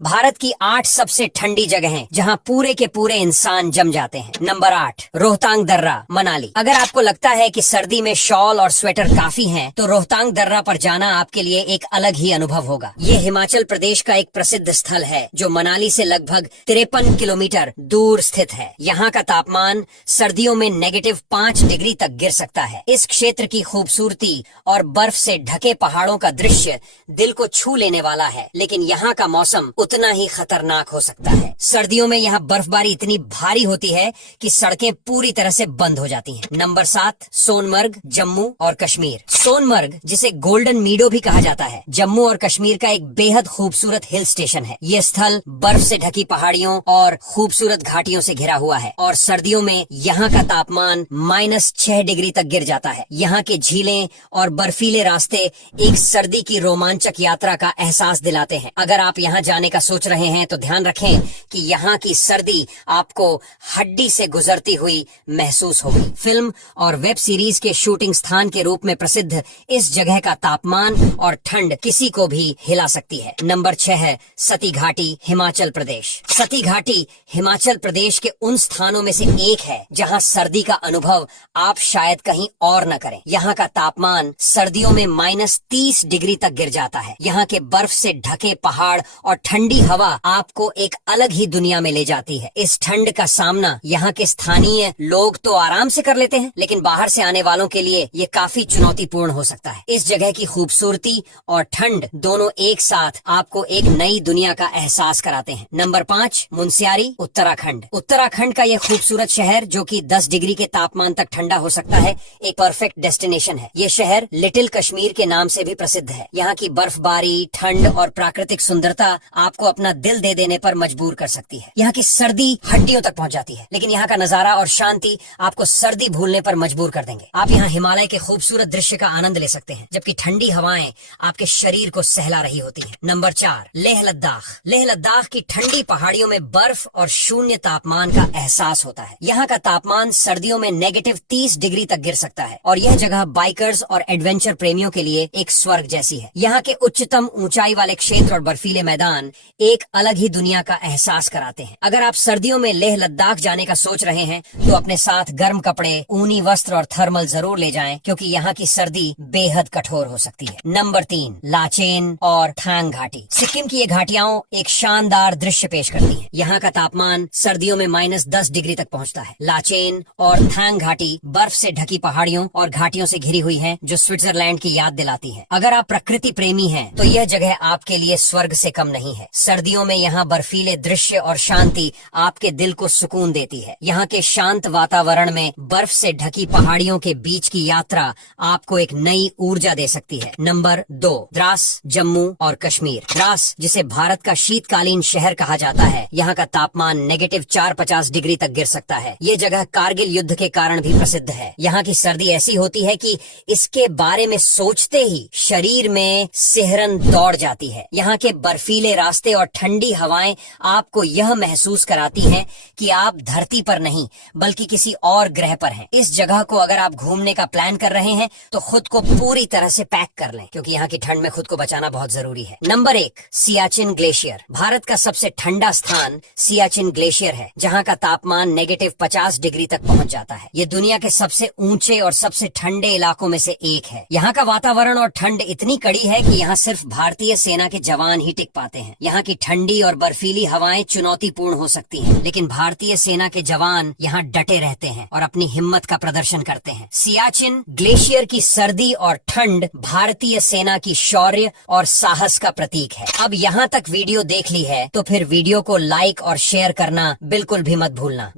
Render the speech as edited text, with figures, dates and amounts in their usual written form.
भारत की 8 सबसे ठंडी जगहें जहां पूरे के पूरे इंसान जम जाते हैं। नंबर 8, रोहतांग दर्रा, मनाली। अगर आपको लगता है कि सर्दी में शॉल और स्वेटर काफी हैं, तो रोहतांग दर्रा पर जाना आपके लिए एक अलग ही अनुभव होगा। ये हिमाचल प्रदेश का एक प्रसिद्ध स्थल है जो मनाली से लगभग 53 किलोमीटर दूर स्थित है। यहाँ का तापमान सर्दियों में -5 डिग्री तक गिर सकता है। इस क्षेत्र की खूबसूरती और बर्फ से ढके पहाड़ों का दृश्य दिल को छू लेने वाला है, लेकिन यहाँ का मौसम उतना ही खतरनाक हो सकता है। सर्दियों में यहाँ बर्फबारी इतनी भारी होती है कि सड़कें पूरी तरह से बंद हो जाती हैं। नंबर 7, सोनमर्ग, जम्मू और कश्मीर। सोनमर्ग, जिसे गोल्डन मीडो भी कहा जाता है, जम्मू और कश्मीर का एक बेहद खूबसूरत हिल स्टेशन है। ये स्थल बर्फ से ढकी पहाड़ियों और खूबसूरत घाटियों से घिरा हुआ है और सर्दियों में यहाँ का तापमान -6 डिग्री तक गिर जाता है। यहाँ के झीलें और बर्फीले रास्ते एक सर्दी की रोमांचक यात्रा का एहसास दिलाते हैं। अगर आप यहाँ जाने का सोच रहे हैं तो ध्यान रखें कि यहाँ की सर्दी आपको हड्डी से गुजरती हुई महसूस होगी। फिल्म और वेब सीरीज के शूटिंग स्थान के रूप में प्रसिद्ध इस जगह का तापमान और ठंड किसी को भी हिला सकती है। नंबर 6 है सती घाटी, हिमाचल प्रदेश। सती घाटी हिमाचल प्रदेश के उन स्थानों में से एक है जहाँ सर्दी का अनुभव आप शायद कहीं और न करें। यहाँ का तापमान सर्दियों में -30 डिग्री तक गिर जाता है। यहाँ के बर्फ से ढके पहाड़ और ठंडी हवा आपको एक अलग ही दुनिया में ले जाती है। इस ठंड का सामना यहाँ के स्थानीय लोग तो आराम से कर लेते हैं, लेकिन बाहर से आने वालों के लिए ये काफी चुनौतीपूर्ण हो सकता है। इस जगह की खूबसूरती और ठंड दोनों एक साथ आपको एक नई दुनिया का एहसास कराते हैं। नंबर 5, मुनस्यारी, उत्तराखंड। उत्तराखंड का यह खूबसूरत शहर, जो कि 10 डिग्री के तापमान तक ठंडा हो सकता है, एक परफेक्ट डेस्टिनेशन है। ये शहर लिटिल कश्मीर के नाम से भी प्रसिद्ध है। यहाँ की बर्फबारी, ठंड और प्राकृतिक सुंदरता आपको अपना दिल दे देने पर मजबूर कर सकती है। यहाँ की सर्दी हड्डियों तक पहुँच जाती है, लेकिन यहाँ का नजारा और शांति आपको सर्दी भूलने पर मजबूर कर देंगे। आप यहाँ हिमालय के खूबसूरत दृश्य का आनंद ले सकते हैं, जबकि ठंडी हवाएं आपके शरीर को सहला रही होती हैं। नंबर 4, लेह लद्दाख। लेह लद्दाख की ठंडी पहाड़ियों में बर्फ और शून्य तापमान का एहसास होता है। यहाँ का तापमान सर्दियों में -30 डिग्री तक गिर सकता है और यह जगह बाइकर्स और एडवेंचर प्रेमियों के लिए एक स्वर्ग जैसी है। यहाँ के उच्चतम ऊंचाई वाले क्षेत्र और बर्फीले मैदान एक अलग ही दुनिया का एहसास कराते हैं। अगर आप सर्दियों में लेह लद्दाख जाने का सोच रहे हैं तो अपने साथ गर्म कपड़े, ऊनी वस्त्र और थर्मल जरूर ले जाएं, क्योंकि यहाँ की सर्दी बेहद कठोर हो सकती है। नंबर 3, लाचेन और थांग घाटी। सिक्किम की ये घाटियां एक शानदार दृश्य पेश करती हैं। यहाँ का तापमान सर्दियों में -10 डिग्री तक पहुँचता है। लाचेन और थांग घाटी बर्फ से ढकी पहाड़ियों और घाटियों से घिरी हुई है, जो स्विट्जरलैंड की याद दिलाती है। अगर आप प्रकृति प्रेमी हैं तो यह जगह आपके लिए स्वर्ग से कम नहीं है। सर्दियों में यहाँ बर्फीले दृश्य और शांति आपके दिल को सुकून देती है। यहाँ के शांत वातावरण में बर्फ से ढकी पहाड़ियों के बीच की यात्रा आपको एक नई ऊर्जा दे सकती है। नंबर 2, द्रास, जम्मू और कश्मीर। द्रास, जिसे भारत का शीतकालीन शहर कहा जाता है, यहाँ का तापमान -450 डिग्री तक गिर सकता है। ये जगह कारगिल युद्ध के कारण भी प्रसिद्ध है। यहाँ की सर्दी ऐसी होती है कि इसके बारे में सोचते ही शरीर में सिहरन दौड़ जाती है। यहाँ के बर्फीले रास्ते और ठंडी हवाएं आपको यह महसूस कराती हैं कि आप धरती पर नहीं बल्कि किसी और ग्रह पर हैं। इस जगह को अगर आप घूमने का प्लान कर रहे हैं तो खुद को पूरी तरह से पैक कर लें, क्योंकि यहाँ की ठंड में खुद को बचाना बहुत जरूरी है। Number 1, Siachen glacier. भारत का सबसे ठंडा स्थान सियाचिन ग्लेशियर है, जहाँ का तापमान -50 डिग्री तक पहुँच जाता है। ये दुनिया के सबसे ऊंचे और सबसे ठंडे इलाकों में से एक है। यहाँ का वातावरण और ठंड इतनी कड़ी है कि यहाँ सिर्फ भारतीय सेना के जवान ही टिक पाते हैं। यहाँ की ठंडी और बर्फीली हवाएं चुनौतीपूर्ण हो सकती हैं, लेकिन भारतीय सेना के जवान यहाँ डटे रहते हैं और अपनी हिम्मत का प्रदर्शन करते हैं। सियाचिन ग्लेशियर की सर्दी और ठंड भारतीय सेना की शौर्य और साहस का प्रतीक है। अब यहाँ तक वीडियो देख ली है तो फिर वीडियो को लाइक और शेयर करना बिल्कुल भी मत भूलना।